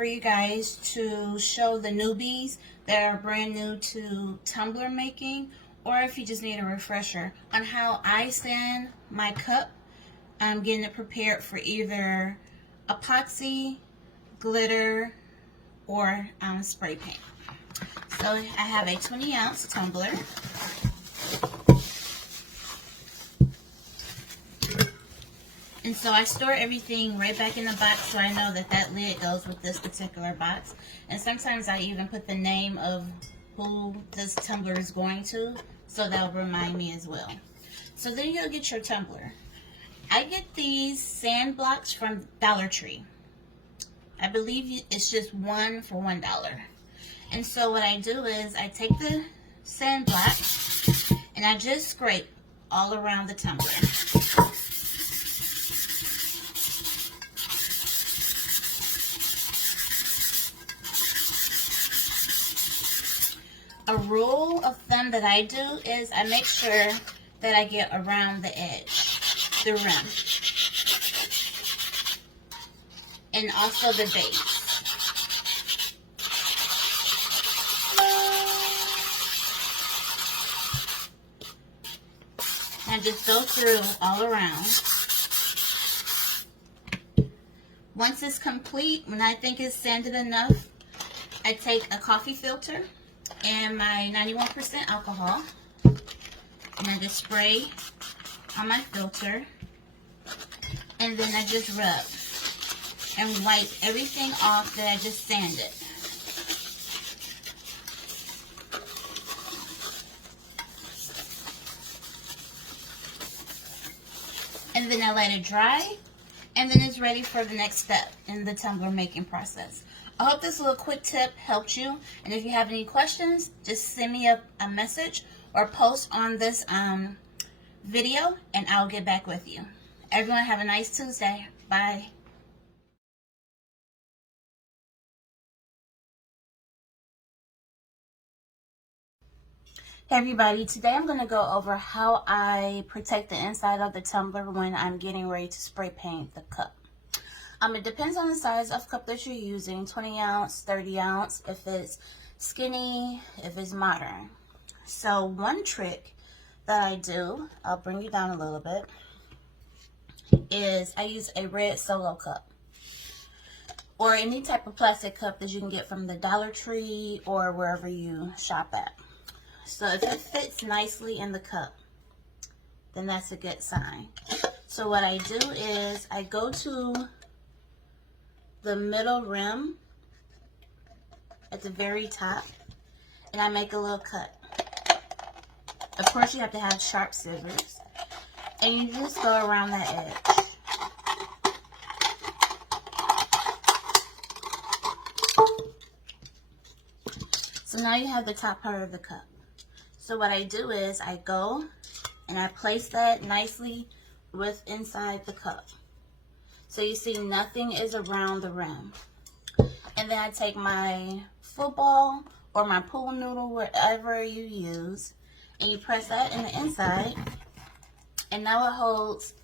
for you guys to show the newbies that are brand new to tumbler making, or if you just need a refresher on how I sand my cup. I'm getting it prepared for either epoxy, glitter, or spray paint. So I have a 20-ounce tumbler. And so I store everything right back in the box, so I know that that lid goes with this particular box. And sometimes I even put the name of who this tumbler is going to, so that'll remind me as well. So then you'll get your tumbler. I get these sand blocks from Dollar Tree. I believe it's just one for $1. And so what I do is I take the sand block and I just scrape all around the tumbler. A rule of thumb that I do is I make sure that I get around the edge, the rim, and also the base. And just go through all around. Once it's complete, when I think it's sanded enough, I take a coffee filter and my 91% alcohol, and I just spray on my filter, and then I just rub and wipe everything off that I just sanded. And then I let it dry, and then it's ready for the next step in the tumbler making process. I hope this little quick tip helped you, and if you have any questions, just send me a message or post on this video, and I'll get back with you. Everyone have a nice Tuesday. Bye. Hey everybody, today I'm going to go over how I protect the inside of the tumbler when I'm getting ready to spray paint the cup. It depends on the size of cup that you're using, 20 ounce, 30 ounce, if it's skinny, if it's modern. So one trick that I do, I'll bring you down a little bit, is I use a red Solo cup. Or any type of plastic cup that you can get from the Dollar Tree or wherever you shop at. So if it fits nicely in the cup, then that's a good sign. So what I do is I go to the middle rim at the very top, and I make a little cut. Of course, you have to have sharp scissors, and you just go around that edge. So now you have the top part of the cup. So what I do is I go and I place that nicely with inside the cup. So you see nothing is around the rim. And then I take my football or my pool noodle, whatever you use, and you press that in the inside. And now it holds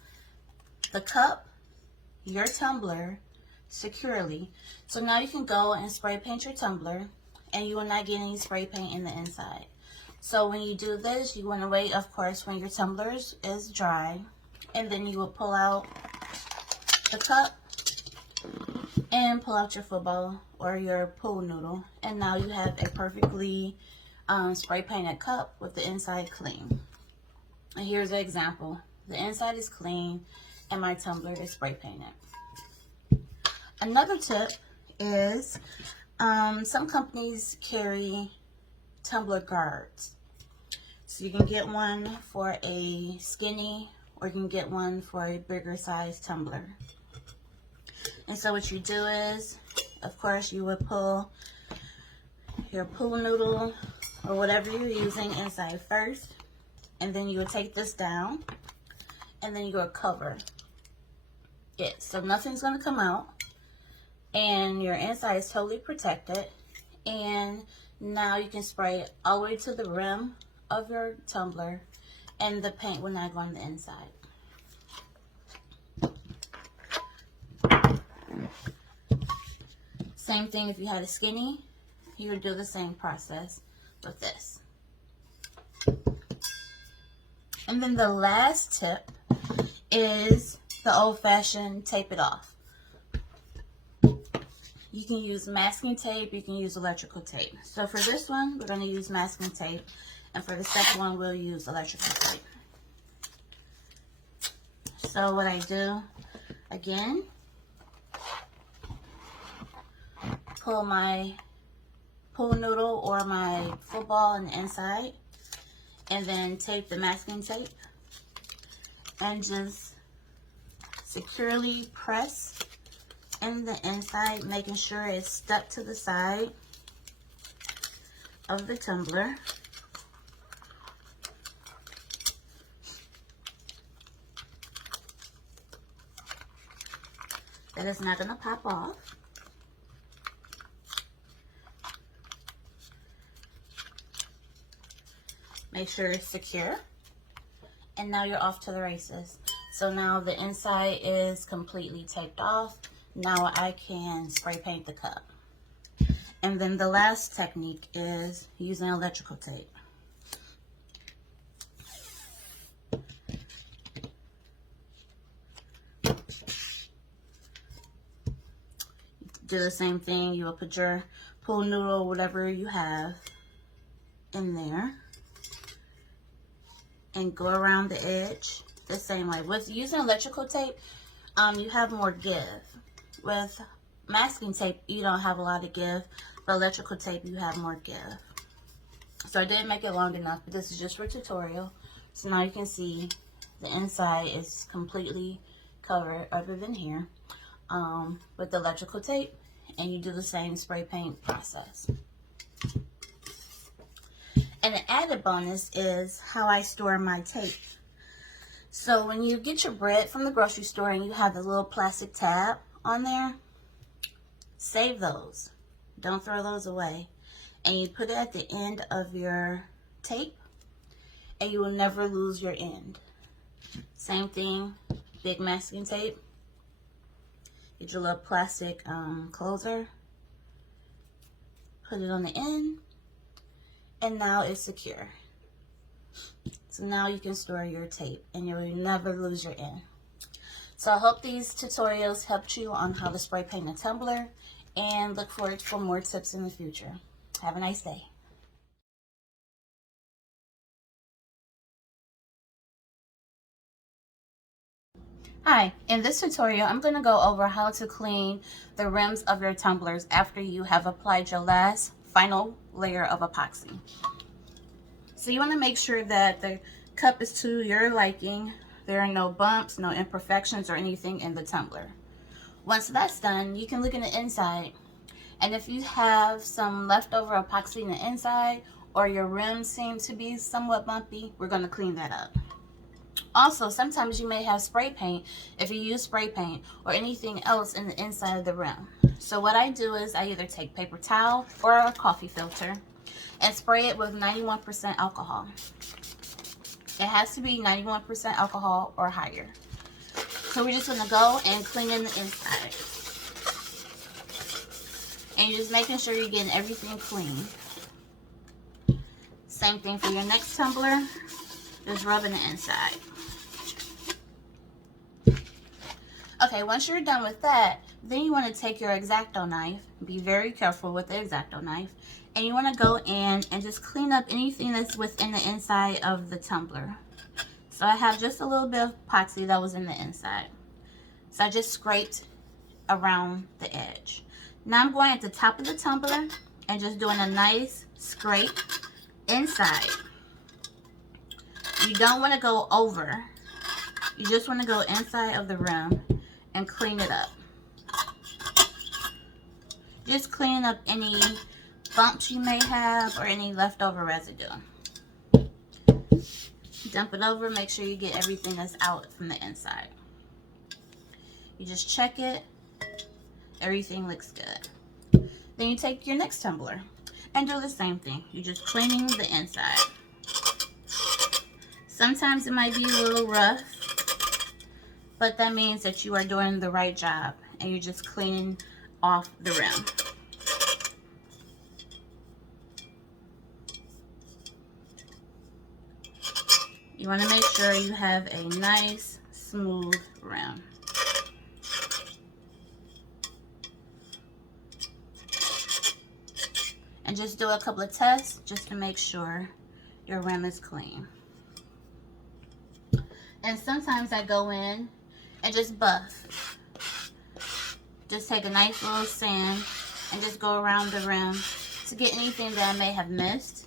the cup, your tumbler, securely. So now you can go and spray paint your tumbler, and you will not get any spray paint in the inside. So when you do this, you want to wait, of course, when your tumbler is dry, and then you will pull out the cup and pull out your football or your pool noodle, and now you have a perfectly spray painted cup with the inside clean. And here's an example. The inside is clean and my tumbler is spray painted. Another tip is some companies carry tumbler guards. So you can get one for a skinny, or you can get one for a bigger size tumbler. And so what you do is, of course, you would pull your pool noodle or whatever you're using inside first, and then you would take this down, and then you would cover it. So nothing's going to come out, and your inside is totally protected. And now you can spray it all the way to the rim of your tumbler, and the paint will not go on the inside. same thing if you had a skinny. You would do the same process with this. And then the last tip is the old-fashioned tape it off. You can use masking tape, you can use electrical tape. So for this one, we're going to use masking tape. And for the second one, we'll use electrical tape. So what I do, again, pull my pool noodle or my football on the inside, and then tape the masking tape, and just securely press in the inside, making sure it's stuck to the side of the tumbler. That is not going to pop off. Make sure it's secure. And now you're off to the races. So now the inside is completely taped off. Now I can spray paint the cup. And then the last technique is using electrical tape. Do the same thing. You will put your pool noodle, whatever you have, in there. And go around the edge the same way. With using electrical tape, you have more give. With masking tape, you don't have a lot of give. But electrical tape, you have more give. So I didn't make it long enough, but this is just for tutorial. So now you can see the inside is completely covered, other than here, with the electrical tape. And you do the same spray paint process. And an added bonus is how I store my tape. So when you get your bread from the grocery store and you have the little plastic tab on there, save those. Don't throw those away. And you put it at the end of your tape, and you will never lose your end. Same thing, big masking tape. Get your little plastic closer, put it on the end, and now it's secure. So now you can store your tape and you will never lose your end. So I hope these tutorials helped you on how to spray paint a tumbler, and look forward for more tips in the future. Have a nice day. Hi, in this tutorial, I'm going to go over how to clean the rims of your tumblers after you have applied your last final layer of epoxy. So you want to make sure that the cup is to your liking. There are no bumps, no imperfections, or anything in the tumbler. Once that's done, you can look in the inside. And if you have some leftover epoxy in the inside, or your rims seem to be somewhat bumpy, we're going to clean that up. Also, sometimes you may have spray paint, if you use spray paint, or anything else in the inside of the rim. So what I do is I either take paper towel or a coffee filter and spray it with 91% alcohol. It has to be 91% alcohol or higher. So we're just going to go and clean in the inside. And you're just making sure you're getting everything clean. Same thing for your next tumbler. Just rubbing the inside. Okay, once you're done with that, then you want to take your X-Acto knife. Be very careful with the X-Acto knife. And you want to go in and just clean up anything that's within the inside of the tumbler. So I have just a little bit of epoxy that was in the inside. So I just scraped around the edge. Now I'm going at the top of the tumbler and just doing a nice scrape inside. You don't want to go over. You just want to go inside of the rim and clean it up. Just clean up any bumps you may have or any leftover residue. Dump it over, make sure you get everything that's out from the inside. You just check it, everything looks good. Then you take your next tumbler and do the same thing. You're just cleaning the inside. Sometimes it might be a little rough, but that means that you are doing the right job and you're just cleaning off the rim. You want to make sure you have a nice, smooth rim. And just do a couple of tests just to make sure your rim is clean. And sometimes I go in and just buff. Just take a nice little sand and just go around the rim to get anything that I may have missed.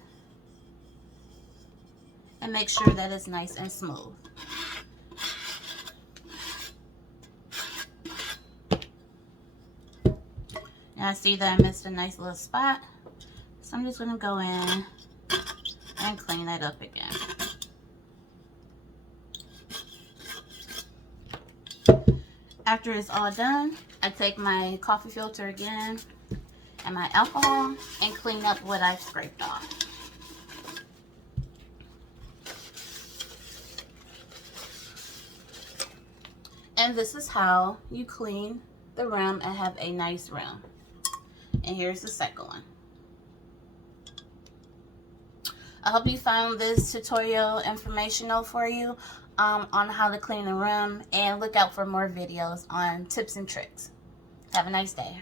And make sure that it's nice and smooth. Now I see that I missed a nice little spot. So I'm just going to go in and clean that up again. After it's all done, I take my coffee filter again and my alcohol and clean up what I've scraped off. And this is how you clean the rim and have a nice rim. And here's the second one. I hope you found this tutorial informational for you on how to clean a rim, and look out for more videos on tips and tricks. Have a nice day.